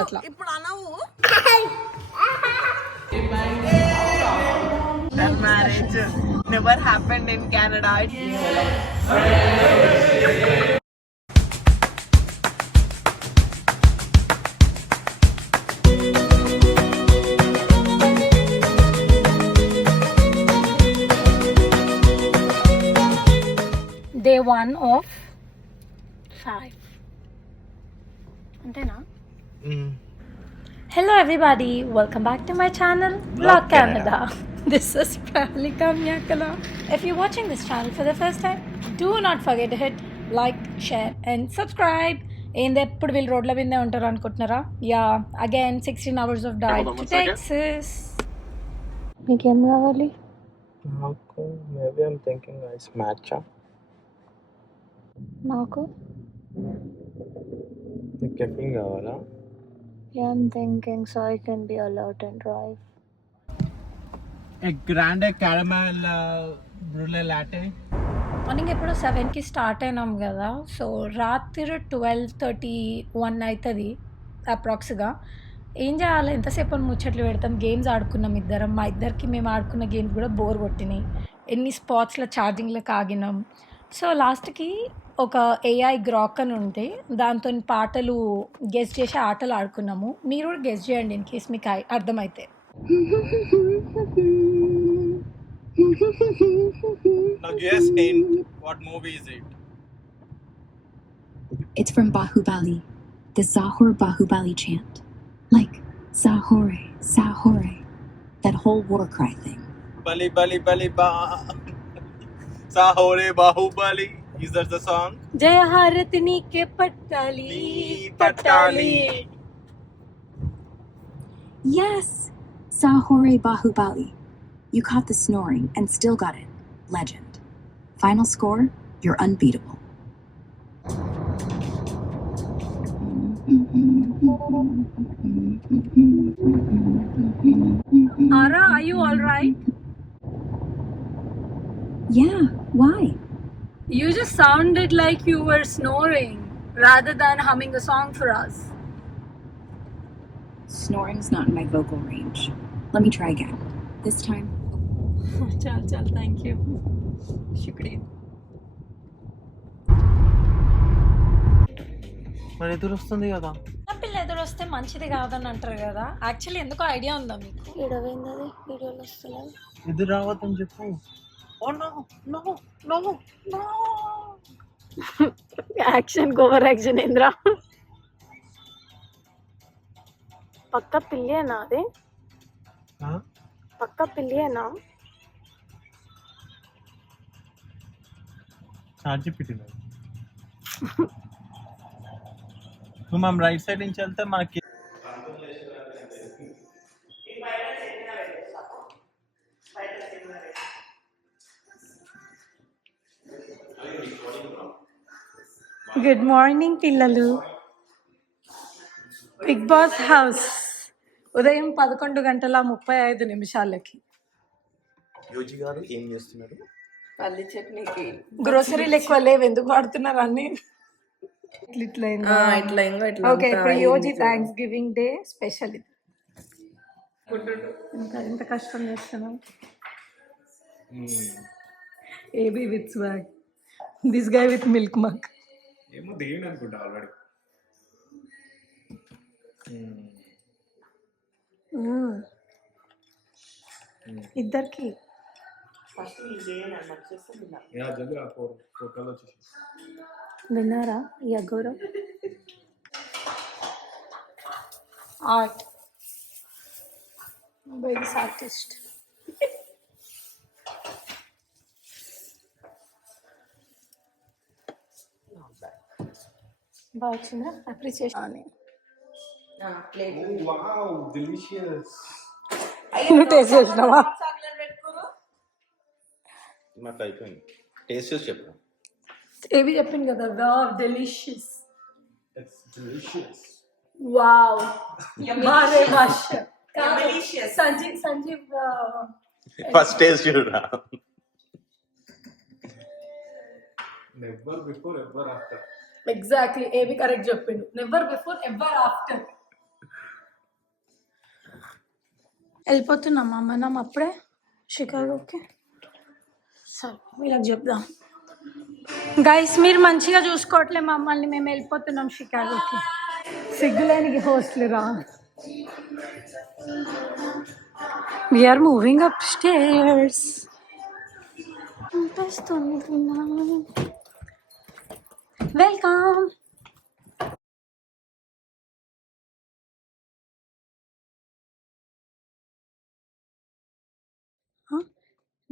అట్లా ఇప్పుడు అనవు. That marriage never happened in Canada. Day 1 of 5. Antena? Hello everybody, welcome back to my channel Vlog Canada. This is Prahalika Myakala. If you're watching this channel for the first time, do not forget to hit like, share and subscribe. ఏంది ఎప్పుడు వీళ్ళు రోడ్ల మీదే ఉంటారు అనుకుంటున్నారా? Yeah, again 16 hours of drive to Texas. మీకేం కావాలి? నాకు maybe I'm thinking ice match. నాకు నీకు కెఫీన్ కావాలా? Yeah, I'm thinking so I can be alert and drive. A grande caramel brulee latte. Morning ఎప్పుడు 7కి స్టార్ట్ అయినాం కదా, సో రాత్రి 12:31 అవుతుంది అప్రాక్స్గా. ఏం చేయాలి, ఎంతసేపు అని ముచ్చట్లు పెడతాం. గేమ్స్ ఆడుకున్నాం ఇద్దరం. మా ఇద్దరికి మేము ఆడుకున్న గేమ్స్ కూడా బోర్ కొట్టినాయి. ఎన్ని స్పాట్స్లో ఛార్జింగ్లోకి ఆగినాం. సో లాస్ట్కి ఒక ఏఐ గ్రాక్ అని ఉంటే దాంతో పాటలు గెస్ చేసి ఆటలు ఆడుకున్నాము. మీరు కూడా గెస్ చేయండి ఇన్ కేస్ మీకు అర్థమైతే. Now guess hint. What movie is it? It's from Bahubali, the Zahor Bahubali chant. Like, Zahore, Zahore. That whole war cry thing. Bali Bali Bali Ba. Sahore Bahubali. Is that the song? Jaya Haratini ke patali patali. Yes! Zahore Bahubali. You caught the snoring and still got it. Legend. Final score, you're unbeatable. Ara, are you alright? Yeah, why? You just sounded like you were snoring rather than humming a song for us. Snoring's not in my vocal range. Let me try again. This time. Chal, thank you. Shukriya. మరి ఎదురు వస్తుంది కదా. నా పిల్ల ఎదురు వస్తే మంచిది కాదని అంటారు కదా. యాక్చువల్లీ ఎందుకో ఐడియా ఉందా మీకు? ఏడవైంది వీడియోలో వస్తలేదు. ఎదురు రావద్దని చెప్పు. Oh no, no, no, no. Action over action ఏంద్రా. పక్క పిల్లేనా అది? పక్క పిల్లేనా? చార్జీ పెట్టిన నువ్వు మనం రైట్ సైడ్ నుంచి వెళ్తే మనకి గుడ్ మార్నింగ్ పిల్లలు. బిగ్ బాస్ హౌస్ ఉదయం 11:35 యోజి గారు ఏం చేస్తున్నారు? పల్లి చట్నీకి గ్రోసరీలు ఎక్కువ లేవు, ఎందుకు వాడుతున్నారు అన్ని? ఇట్లా ఓకే, ఇప్పుడు Yoji thanksgiving day special. ఇది ఇంత కష్టం చేస్తున్నాం. AB with swag, this guy with milk mug. ఏమో దేవుని అనుకుంటా ఆల్రెడీ. ఇద్దరికి విన్నారా ఈ అఘోరం? Art by this artist. బాగా వచ్చిందా? అప్రిషియేషన్. నువ్వు టేస్ట్ చేసినావా? మాకు అయిపోయింది. టేస్ట్ చేసి చెప్పు. ఏవి చెప్పింది కదా. Wow, delicious. వావ్, మారే భాష. సంజీవ్ ఫస్ట్ టేస్ట్ చూడరా. Never before ever after. Exactly, AB correct చెప్పిండు. Never before ever after. వెళ్ళిపోతున్నామా మనం అప్పుడే షికాగోకి? సరే వీళ్ళకి చెప్దాం. గైస్ మీరు మంచిగా చూసుకోవట్లే మమ్మల్ని, మేము వెళ్ళిపోతున్నాం షికాగోకి. సిగ్గులేని హోస్ట్లు రా. We're moving up stairs. Welcome.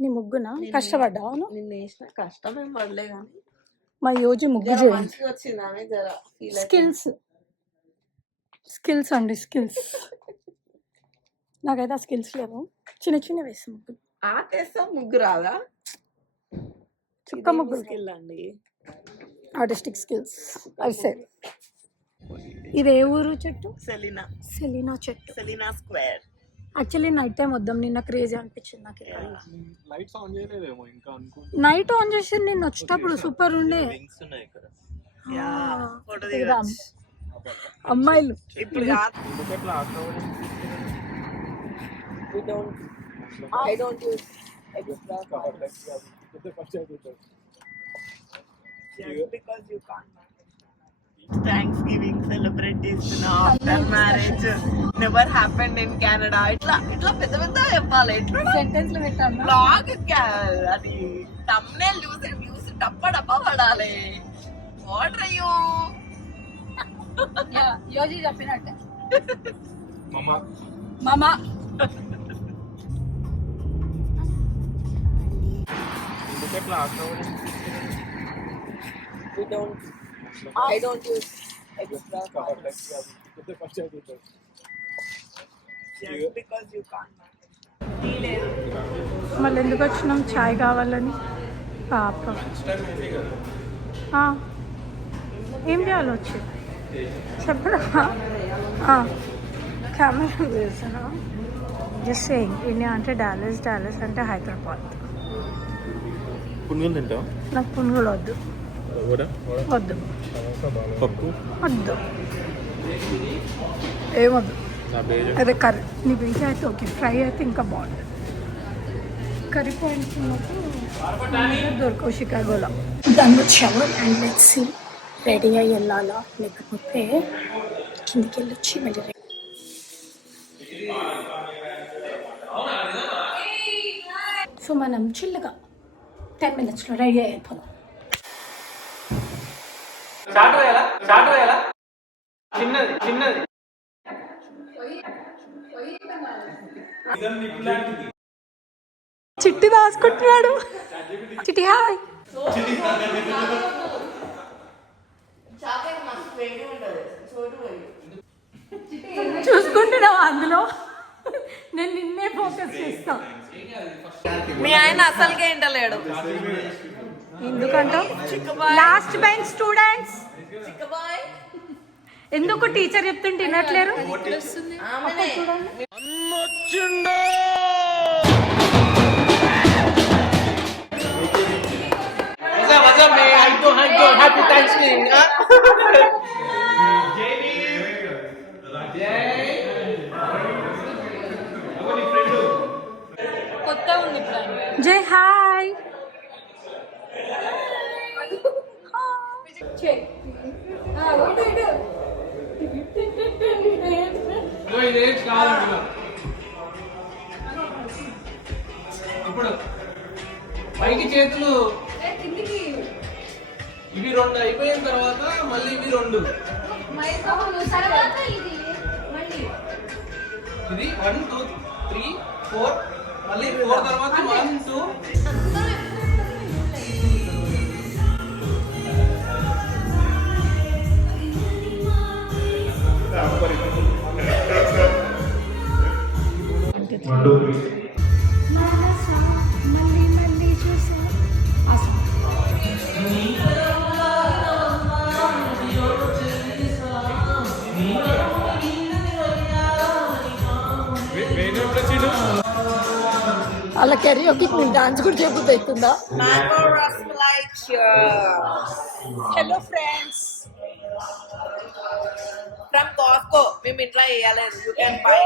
నీ ముగ్గునా కష్టపడ్డావా? నిన్న వేసిన కష్టం ఏం పడలే కానీ మా యోజు ముగ్గు చేయండి. మంచిగా వచ్చింది ఆమె జర స్కిల్స్ అండి, స్కిల్స్. నాకైతే ఆ స్కిల్స్ లేవు. చిన్న చిన్న వేస్తాం ముగ్గులు. ఆటేస్తాం ముగ్గు రాదా? చుక్క ముగ్గులు వెళ్ళండి. ఆర్టిస్టిక్ స్కిల్స్ అవి సరే. ఇది ఏ ఊరు చెట్టు? సెలీనా చెట్టు. Selena square. Actually night time వద్దాం, నిన్న క్రేజీ అనిపించింది నాకు. లైట్స్ ఆన్ చేయలేదేమో ఇంకా నైట్ ఆన్ చేసి నిన్న వచ్చేటప్పుడు సూపర్ ఉండే. అమ్మాయిలు ఇప్పుడు I don't use extra cards. Just because you can't. Thanksgiving celebrities after marriage never happened in Canada. ఇట్లా పెద్ద చెప్పాలి. ఇట్లా సెంటెన్స్ లో పెట్టాను. బ్లాగ్ అది thumbnail చూసి డప్ప పడాలి. What are you? యోజీ చెప్పినట్టే మామా I don't use extra cards. Just because you can't. మళ్ళీ ఎందుకు వచ్చినాం? చాయ్ కావాలని. పాప ఏం చేయాలి వచ్చి చెప్పరా? కెమెరా వేసాను. Just saying. ఇండియా అంటే డాలస్, డాలస్ అంటే హైదరాబాద్. పునుగులు తింటావా? నాకు పునుగులు వద్దు, వద్దు పప్పు వద్దు, ఏమొద్దు. అదే కర్రీ. నీ వెజ్ అయితే ఓకే, ఫ్రై అయితే ఇంకా బాగుంటుంది. కర్రీ పాయింట్స్ ఉన్నప్పుడు దొరకవు షికాగోలో. దాన్ని వచ్చాము అండ్ లెట్స్ సీ రెడీ అయ్యి వెళ్ళాలా లేకపోతే కిందికి వెళ్ళొచ్చి మళ్ళీ రెడీ. సో మనం చిల్లగా 10 minutesలో రెడీ అయిపోదాం. చిన్నది చిట్టి రాసుకుంటున్నాడు. చిట్టి హాయ్. చూసుకుంటున్నావా అందులో? నేను నిన్నే ఫోకస్ చేస్తా. మీ ఆయన అసలుకే ఇంటలేడు. ఎందుకంటే లాస్ట్ బెంచ్ స్టూడెంట్స్ ఎందుకు టీచర్ చెప్తుంటే వినట్లేరు? Happy Thanksgiving. కొత్త ఉంది జై హాయ్. ఇప్పుడు పైకి చేతులు. ఇవి 2 అయిపోయిన తర్వాత మళ్ళీ ఇవి 2. ఇది 1 2 3 4 మళ్ళీ 4 తర్వాత 1 2. మళ్ళీ చూసా అలా కెరియోకి డాన్స్ కూడా చేయబుద్ధి అవుతుందా? Mango rasmalai hello friends from Costco మేము ఇంట్లో వేయలేదు you can buy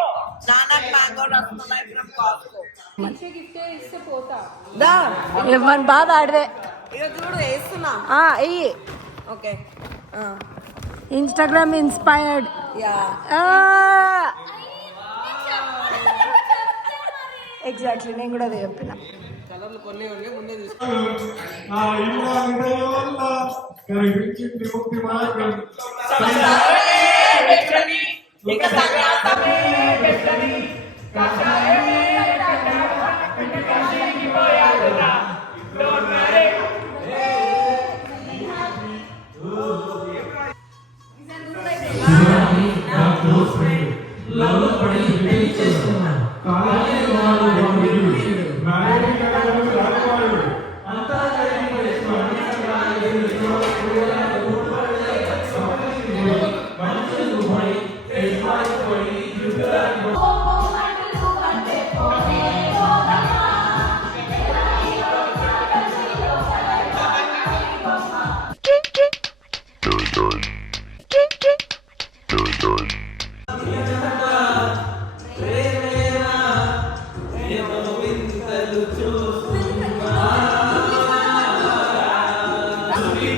Nanak mango rasmalai from Costco దా ఏమని బాధ ఆడదే ఇక చూడు వేస్తున్నా అయ్యి okay Instagram inspired yeah exactly నేను కూడా అదే చెప్పిన కలర్లు కొన్ని ఉన్నాయి ముందే తీసుకో కనిపించింది ముక్తి మార్గం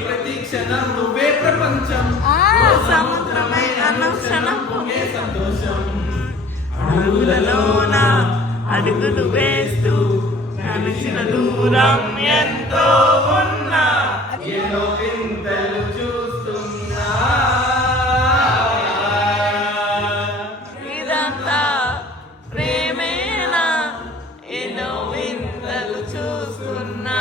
ప్రతిక్షణం నువ్వే ప్రపంచం సముద్రమై అనుక్షణం సంతోషం అడుగులలోన అడుగులు వేస్తూ కలిసిన దూరం ఎంతో ఉన్నా ఏదో వింతలు చూస్తున్నా ఇదంతా ప్రేమేనా ఎన్నో వింతలు చూస్తున్నా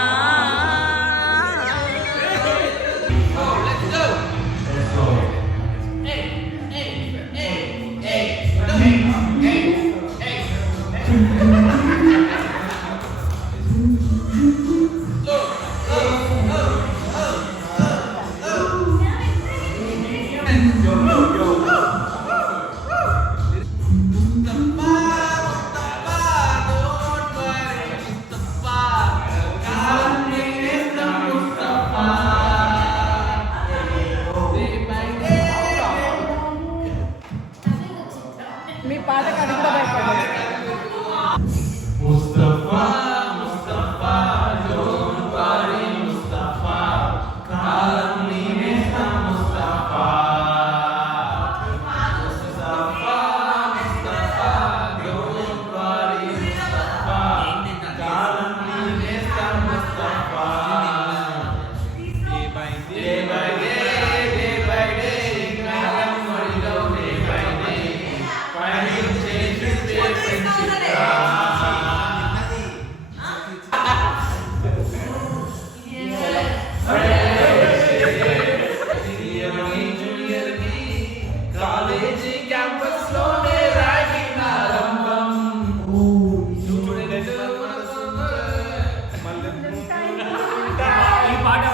మీ పాటకు అది కూడా భయపడదు ముస్తఫా కాలేజీ క్యాంపస్ లోనే రాగిన రంభం ఈ పాట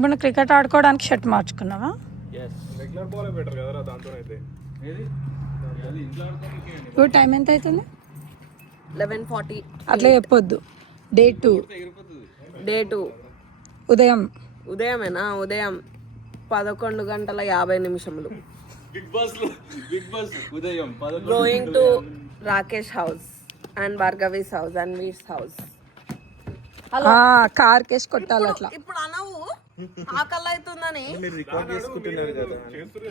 ఇప్పుడు క్రికెట్ ఆడుకోవడానికి షర్ట్ మార్చుకున్నావా? రెగ్యులర్ బాల్ బెటర్ కదరా దాంతో అయితే. ఇప్పుడు టైం ఎంత అవుతుంది? 11:40. అట్లా చెప్పొద్దు. డే 2 ఉదయమేనా? ఉదయం 11:50. Going to Rakesh house and Bhargavi's house and వీర్స్ house. Car case కొట్టాలి అట్లా. ఇప్పుడు అనవు ఆకలి అవుతుందని. మీరు రికార్డ్ చేసుకుంటున్నారు కదా.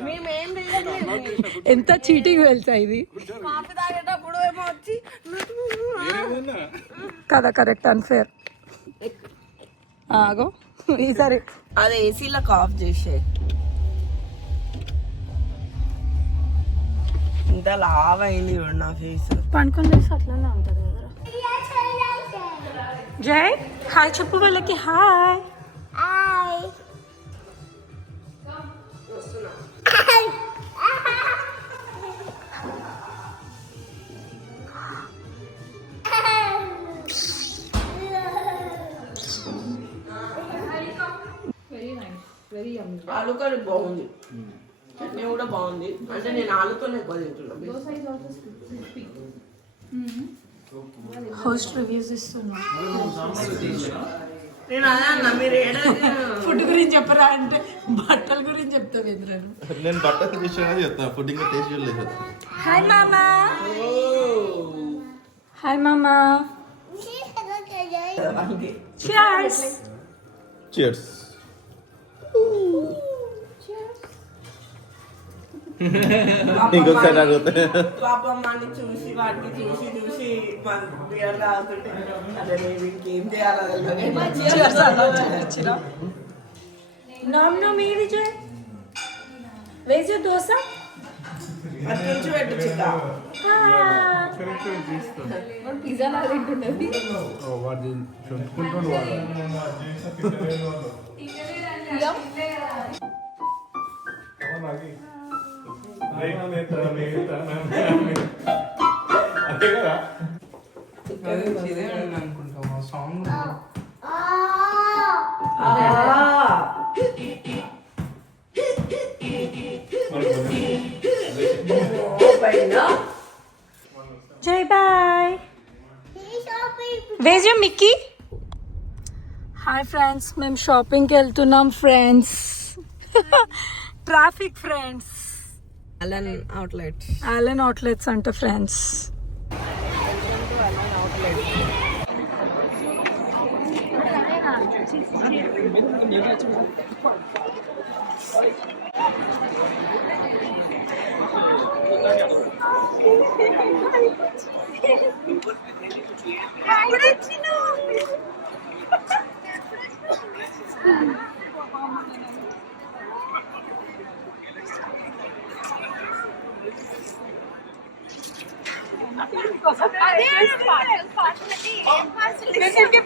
మేమేం చేయలేదు. ఎంత చీటింగ్ తెలుసా ఇది? కాఫీ తాగేటప్పుడు ఏమో వచ్చి కదా, కరెక్ట్, అన్ఫేర్. ఆగో ఈసారి అది ఏసీలకు ఆఫ్ చేసే. ఇంత లావ్ అయింది నా ఫేస్. పండుకొని చేసి అట్లానే ఉంటుంది కదా. జై హాయ్ చెప్పు వాళ్ళకి. హాయ్. ఆలు కర్రీ బాగుంది, చట్నీ కూడా బాగుంది. అంటే నేను ఆలుతోనే ఎక్కువ తింటున్నాను. హోస్ట్ రివ్యూస్ ఇస్తున్నా. నేను అదే అన్నా, మీరు ఫుడ్ గురించి చెప్పరా అంటే బట్టల గురించి చెప్తావు ఇంద్రను. నేను బట్టలు విషయంగా చెప్తాను, ఫుడ్ ఇంకా టేస్ట్ చేయలేదు. హాయ్ మామా. హాయ్ మామా. Cheers. Cheers. ఇంకొకసారి అడుగుతా. పాపమ్మని చూసి వాటికి చూసి బియర్ తాగుతుంటే అదే నేను ఇంకేం చేయాలి. దోశ అది నుంచి పెట్టు చిక్క. పిజ్జా లాగా తింటున్నది. Jai bye. Where's your Mickey? Hi friends, మేము షాపింగ్కి వెళ్తున్నాం ఫ్రెండ్స్. Traffic friends. అలన్ అవుట్లెట్స్ అంట ఫ్రెండ్స్.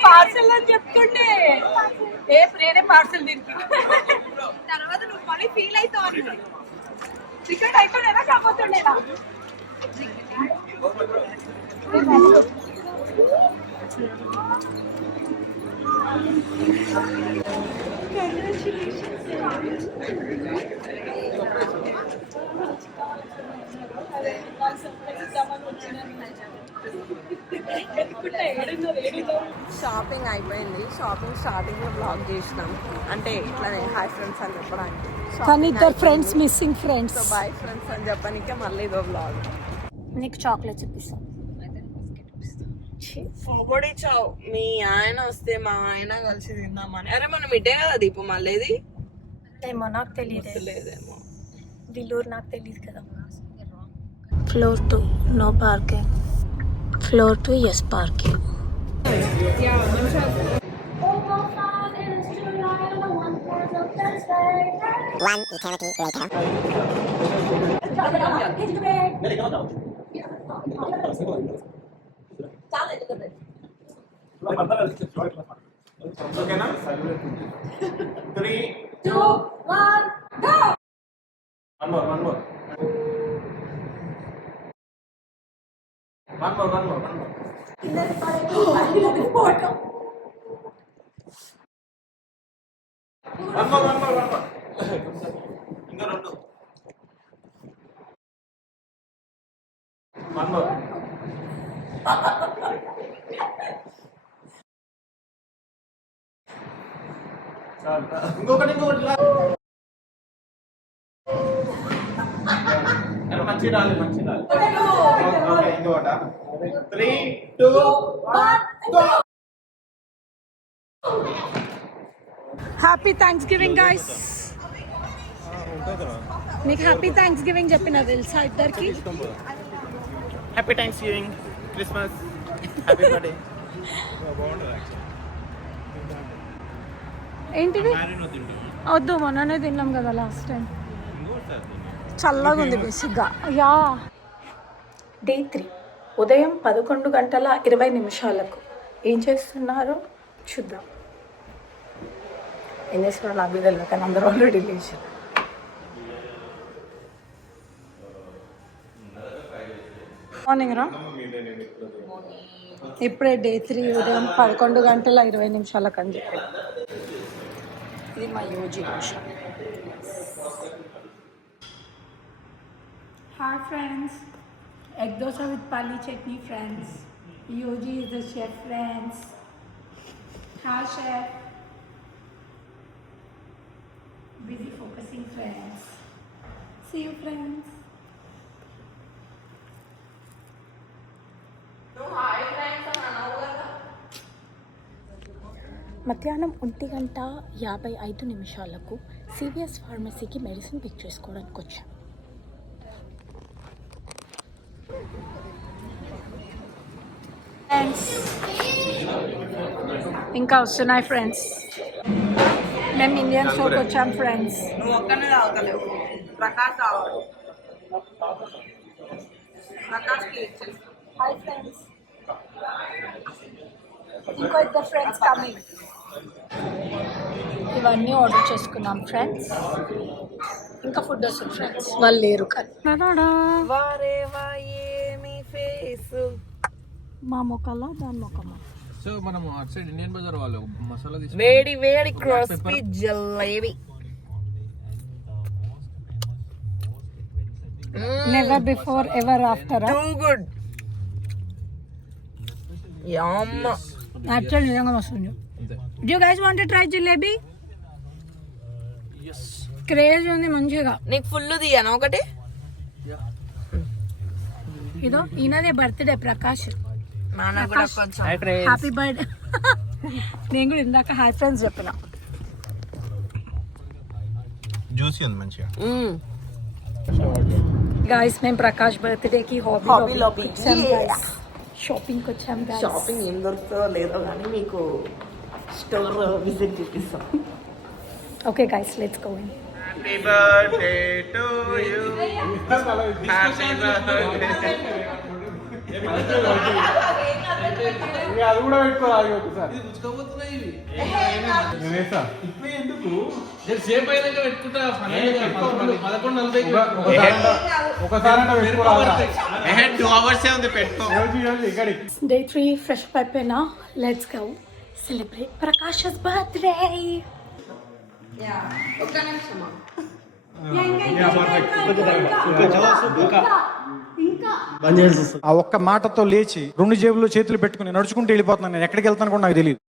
పార్సల్ అని చెప్తుండే నేనే పార్సల్ తింటా. తర్వాత నువ్వు మళ్ళీ ఫీల్ అవుతావు. టికెట్ అయిపోయినా కాకపోతుండేనా? షాపింగ్ అయిపోయింది. షాపింగ్ స్టార్టింగ్ లో బ్లాగ్ చేసినాం, అంటే ఇట్లానే హాయ్ ఫ్రెండ్స్ అని చెప్పడానికి. కానీ ఇద్దరు friends missing friends. So bye friends అని చెప్పడానికే మళ్ళీ ఇదో బ్లాగ్. నీకు చాక్లెట్స్ ఇప్పిస్తాను. పొగడిచావు మీ ఆయన వస్తే మా ఆయన కలిసి తిందామని. అరే మనం ఇట్టే కదా దీపు మళ్ళీ ఏమో నాకు తెలియదు. లేదేమో విల్లూరు నాకు తెలియదు కదా. Floor 2 no parking, floor 2 yes parking. One eternity later. ఓకేనా? 3, 2, 1, go! One more. One more. One more. ఇంకొకటి మంచి రాలి ఇంకొకట 3, 2, 1 హ్యాపీ థ్యాంక్స్ గివింగ్ గైస్. నీకు హ్యాపీ థ్యాంక్స్ గివింగ్ చెప్పిన తెలుసా ఇద్దరికి? Happy thanks giving, Christmas, happy birthday. ఏంటిది? వద్దు, మొన్ననే తిన్నాం కదా లాస్ట్ టైం. చల్లగా ఉంది బేసిక్గా. యా. డే 3 ఉదయం 11:20 ఏం చేస్తున్నారు చూద్దాం. ఏం చేస్తున్నారు నాకు తెలియదు, కానీ అందరూ ఆల్రెడీ లేచారు. మార్నింగ్ రా. ఇప్పుడే డే 3 ఉదయం 11:20 అని చెప్పి. ఇది మా యోజీ భాష. Hi friends, egg dosa with palli chutney friends. Yoji is the chef friends. Hi chef. Busy focusing friends. See you friends. మధ్యాహ్నం 1:55 సివిఎస్ ఫార్మసీకి మెడిసిన్ పిక్ చేసుకోవడానికి వచ్చాం. ఫ్రెండ్స్ ఇంకా వస్తున్నాయి ఫ్రెండ్స్. మేము ఇండియన్ స్టోర్కి వచ్చాం ఫ్రెండ్స్. నువ్వు ఒక్కనే తాగుతలేవు, ప్రకాష్ తాగాలి. ప్రకాష్కి ఇచ్చేసి. హాయ్ ఫ్రెండ్స్, ఇంకో ఇద్దరు ఫ్రెండ్స్ కమింగ్. ఇవన్నీ ఆర్డర్ చేసుకున్నాం ఫ్రెండ్స్. ఇంకా ఫుడ్ వస్తుంది ఫ్రెండ్స్, వాళ్ళు లేరు కానీ. మా మొక్కలా దాని మొక్కమా. సో మనం అటు సైడ్ ఇండియన్ బజార్ వాళ్ళు మసాలా తీసుకు వేడి వేడి crispy jalebi. Never before ever after. Too good. Yum. Actual నిజంగా వస్తుంది. Do you guys want to try jalebi? yes craze ఉంది మంచిగా. నీకు ఫుల్ తీయనా ఒకటి? ఇదో ఈయనదే బర్త్డే ప్రకాష్. కొంచెం హ్యాపీ బర్త్డే. నేను కూడా ఇందాక హాయ్ ఫ్రెండ్స్ చెప్పిన. జ్యూసీ ఉంది మంచిగా. గాయస్ మేము ప్రకాష్ బర్త్డేకి హాబీ లాబీ షాపింగ్కి వచ్చాం guys. షాపింగ్ ఏం దొరుకుతుందో లేదో కానీ మీకు స్టోర్ విజిట్ చూపిస్తాం. Okay guys, let's go in. Happy birthday to you, happy birthday. అది కూడా పెట్టుకోవాలి ఒకసారి. ఇది పుచ్చుకోబోతున్నాయి ఇవి. ఇప్పుడు ఎందుకు సేమ్ అయినాక పెట్టుకుంటా. 11:40 ఒకసారి పెట్టుకోవాలి. 2 hours ఉంది పెట్టుకో. డే 3 ఫ్రెష్ అప్ అయిపోయినా. Let's go celebrate Prakash's birthday. ఒక్క నిమిషమా. ఆ ఒక్క మాటతో లేచి 2 జేబుల్లో చేతులు పెట్టుకుని నడుచుకుంటూ వెళ్ళిపోతున్నాను. నేను ఎక్కడికి వెళ్తాను కూడా నాకు తెలియదు.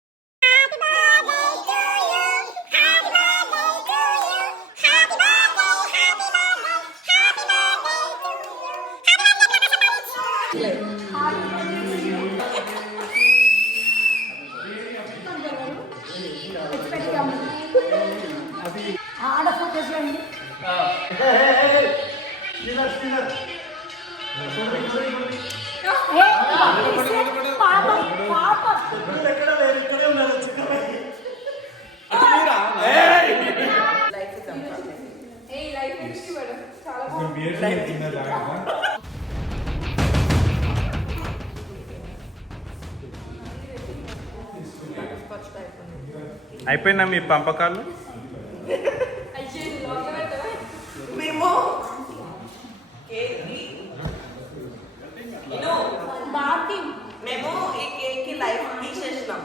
ఆడ ఫోకస్ చేయండి. అయిపోయిందా మీ పంపకాలు? మేము ఈ కేక్ కి లైఫ్ తీసేసినాం.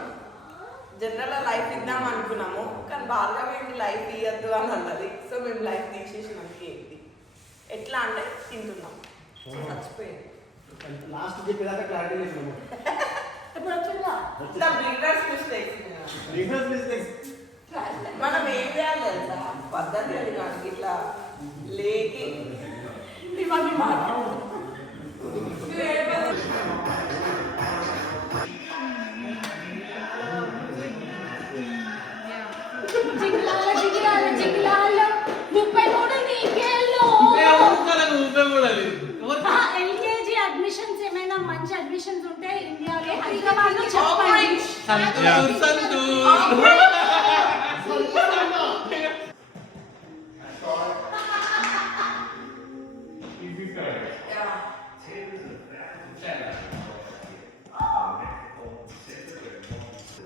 జనరల్ లైఫ్ ఇద్దాం అనుకున్నాము, కానీ బాగా మేము లైఫ్ ఇవ్వద్దు అని అన్నది. సో మేము లైఫ్ తీసేసినాం కేక్ ది. ఎట్లా అంటే తింటున్నాం. చచ్చిపోయింది. లాస్ట్ చెప్పేదాకా క్లారిటీ లేదు. ఇప్పుడు వచ్చిందా? The biggest mistakes. మనం ఏం చేయాలి తెలుసా? పద్ధతి అది కాదు, ఇట్లా లేకి ఇవన్నీ మాట్లాడు. జిగిలాల 33 నీకేళ్ళు. ఎల్కేజీ అడ్మిషన్స్ ఏమైనా మంచి అడ్మిషన్స్ ఉంటే ఇండియాలో హైదరాబాద్లో చెప్పండి.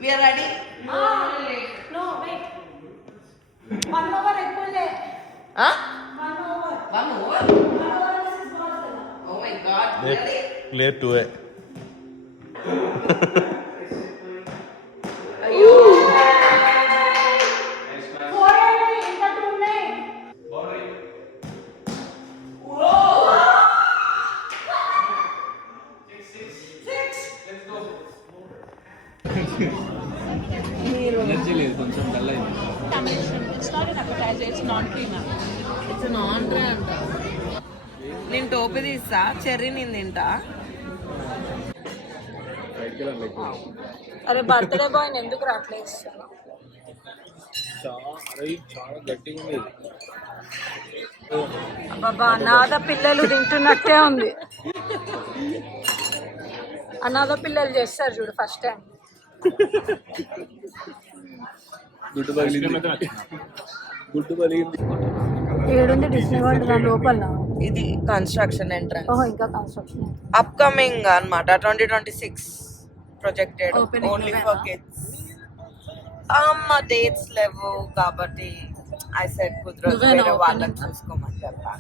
We are ready. No, wait. 1 hour ఎక్కువలే. Huh? 1 hour. 1 hour? 1 hour is 6 hours కదా. Oh my God, really? Late to it. అయ్యో. 4 అయ్యి ఇంకా 2 ఉన్నాయి. ఎనర్జీ లేదు, కొంచెం డల్ అయింది. It's non-dry అంట. నేను టోపీ తీస్తా, చెర్రీ నేను తింటా. అరే బర్త్డే బాయ్ ఎందుకు రావట్లేదు? చాలా గట్టిగా ఉంది. బాబా అనాథ పిల్లలు తింటున్నట్టే ఉంది. అనాథ పిల్లలు చేస్తారు చూడు ఫస్ట్ టైం. గుడ్డు పగిలింది. ఏడుంది డిస్నీ వరల్డ్ నా లోపల. ఇది కన్స్ట్రక్షన్ ఎంట్రన్స్. ఓహో ఇంకా కన్స్ట్రక్షన్. అప్కమింగ్ అన్నమాట 2026 ప్రొజెక్టెడ్ Opening ఓన్లీ నువ్వేనా? For kids. మా డేట్స్ లేవు కాబట్టి ఐ సెడ్ కుదరదు, నువ్వేనా వేరే వాళ్ళని opening? చూసుకోమని చెప్పా.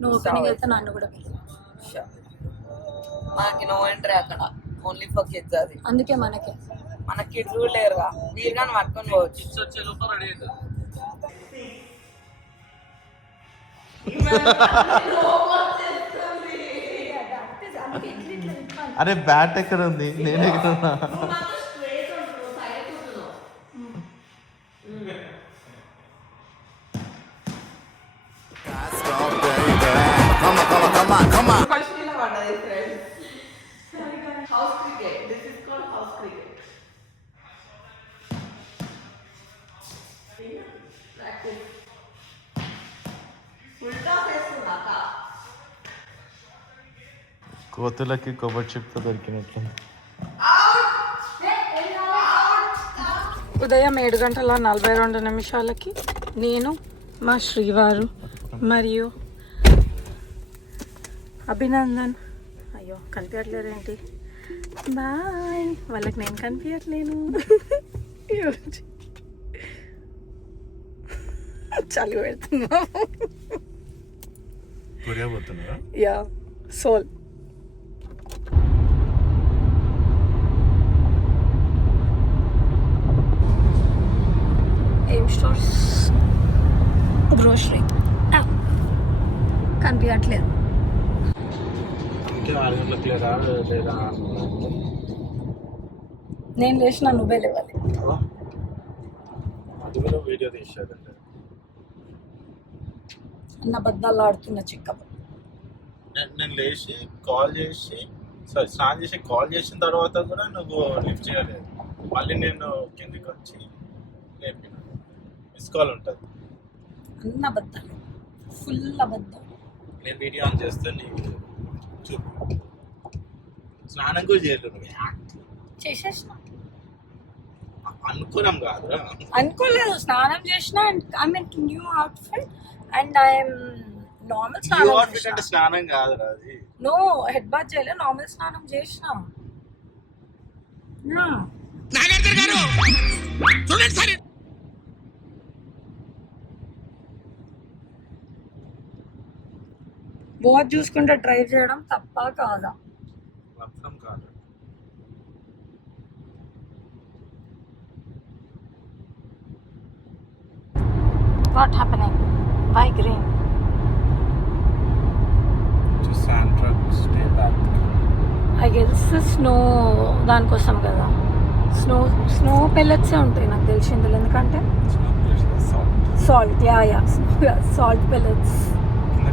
నువ్వు ఓపెనింగ్ అయితే నన్ను కూడా పిలు. Sure. మనకి నో ఎంట్రీ అక్కడ, ఓన్లీ ఫర్ కిడ్స్. అది అందుకే మనకి మన కిడ్స్ కూడా లేరుగా, మీరు కానీ పట్టుకొని పోవచ్చు. వచ్చే లోపల రెడీ అవుతుంది. అరే బ్యాట్ ఎక్కడ ఉంది? నేను ఎక్కడ ఉన్నా? ఫస్ట్ ఇలా పడ్డది friends. House cricket, this is called house cricket. Practice full టాప్ వేస్తున్నాక కోతులకి కొబ్బరి చెప్తా దొరికినట్లు. ఉదయం 7:42 నేను మా శ్రీవారు మరియు అభినందన్, అయ్యో కనిపించట్లేదేంటి, బాయ్, వాళ్ళకి నేను కనిపించట్లేను. చలి పెడుతున్నా. కొరియా పోతున్నారా? Yeah Seoul. ఏం స్టోర్స్? గ్రోసరీ కనిపించట్లేదు. అంటే 6 గంటలకు లేదా లేదా నేను లేచిన నువ్వే లేవాలి. అది కూడా వీడియో తీసేదండి. అన్న బద్దాలు ఆడుతున్న చిక్కపు. నేను లేచి కాల్ చేసి స్నానం చేసి కాల్ చేసిన తర్వాత కూడా నువ్వు లిఫ్ట్ చేయలేదు. మళ్ళీ నేను కిందికి వచ్చి లేపిన. మిస్ కాల్ ఉంటుంది. అన్న అబద్ధాలు, ఫుల్ అబద్ధాలు. నేను వీడియో ఆన్ చేస్తే నీకు చూపు. స్నానం కూడా చేయలేదు నువ్వు. చేసేసిన అనుకున్నాం కాదు, అనుకోలేదు. స్నానం చేసిన I mean new outfit and I'm normal new స్నానం అవుట్ఫిట్ అంటే స్నానం కాదు అది. నో హెడ్ బాత్ చేయలేదు, నార్మల్ స్నానం చేసిన. బోత్ చూసుకుంటే డ్రైవ్ చేయడం తప్ప కాదా? మాత్రం కాదు. What happening? Why green? to Sandra stay back. I guess snow దానికోసం కదా. స్నో పెల్లెట్సే ఉంటాయి నాకు తెలిసింది, ఎందుకంటే సాల్ట్ సాల్ట్ పెల్లెట్స్.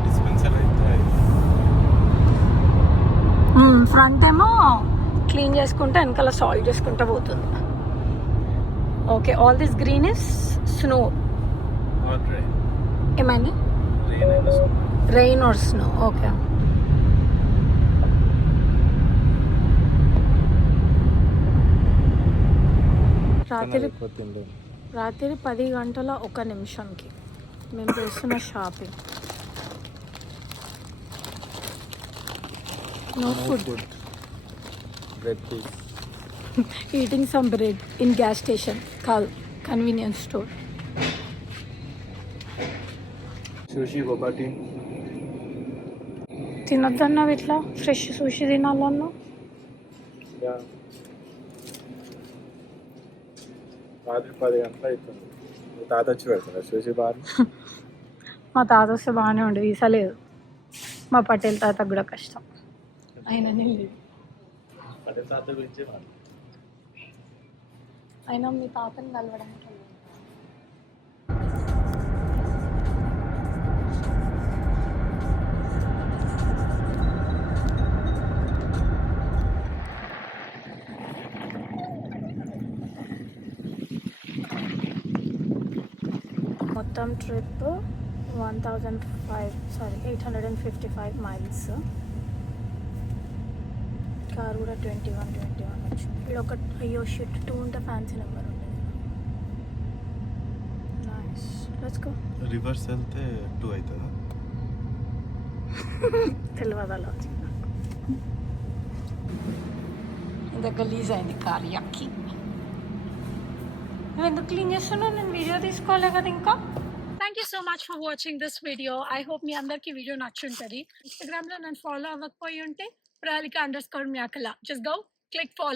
డిస్పెన్సర్ అయితే ఫ్రంట్ ఏమో క్లీన్ చేసుకుంటే వెనకాల సాల్ట్ చేసుకుంటా పోతుంది. Okay, all this green is snow. ఏమైంది? Rain or snow. ఓకే. రాత్రి 10 గంటల 1 నిమిషంకి మేము చేస్తున్న shopping. No food. Bread please. Eating some bread in gas station. Convenience store. Sushi, boba tea. తినొద్దన్నావు ఇట్లా, ఫ్రెష్ సూషి తినాలన్నా. Yeah. రాత్రి 10 గంటలు అవుతుంది. మీ తాత వచ్చి పెడతారా సుషి బార్? మా తాత వస్తే బాగానే ఉండు, వీసా లేదు. మా పటేల్ తాతకు కూడా కష్టం, అయిననే లేదు. తాత గురించి అయినా మీ తాతని కలవడానికి వెళ్ళాను. మొత్తం ట్రిప్ 855 మైల్స్. కార్ కూడా 21 వచ్చింది. ఇక్కడ ఒక అయ్యో షిట్ 2 ఉంటే ఫ్యాన్సీ నెంబర్ ఉండేది. Nice, let's go. రివర్స్ వెళ్తే 2 అవుతుందా? తెలియదు అలా ఇంకా గలీజ్ అయింది కార్, యక్కి. నువ్వు ఎందుకు క్లీన్ చేస్తున్నావు? నేను వీడియో తీసుకోలే కదా ఇంకా. Thank you so much for watching this video. I hope మీ అందరికీ వీడియో నచ్చుంటుంది. ఇన్స్టాగ్రామ్లో నన్ను ఫాలో అవ్వకపోయి ఉంటే Pralika_Myakala. Just go, click follow.